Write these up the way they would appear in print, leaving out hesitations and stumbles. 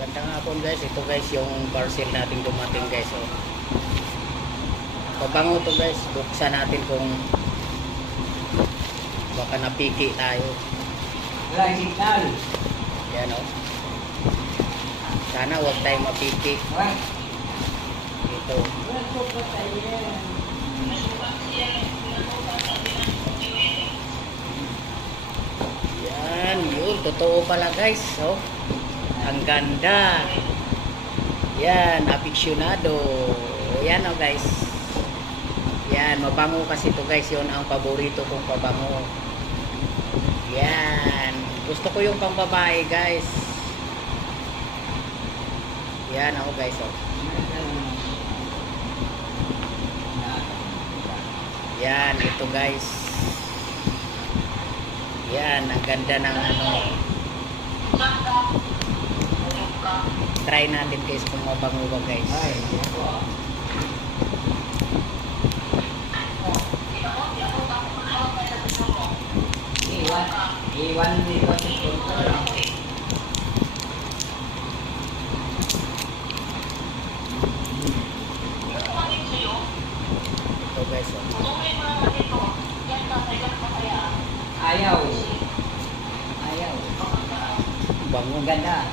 Magandang hapon guys. Ito guys yung parcel natin dumating guys. Oh. Pabango to guys. Buksan natin kung baka napiki tayo. Wala signal. Yan oh. Sana huwag tayo mapiki. Wala. Ito. Wala po pa tayo yan. Yan. Yun. Totoo pala guys. Oh. Ang ganda. Yan. Aficionado. Yan oh guys. Yan. Mabango kasi to guys. Yun ang paborito kong pabango. Yan. Gusto ko yung pambabae guys. Yan ako guys oh. Yan, ito guys. Yan, ang ganda ng ano. Try natin guys kung mabango ba guys. Ay, yan po. Iwan dito sa sponsor. Ito guys oh. Ayaw. Ayaw. Bango. Ang ganda.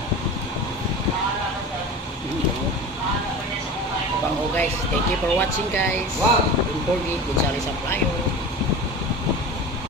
Bango guys. Thank you for watching guys. Wow. Don't forget, Gonzales Amplayo.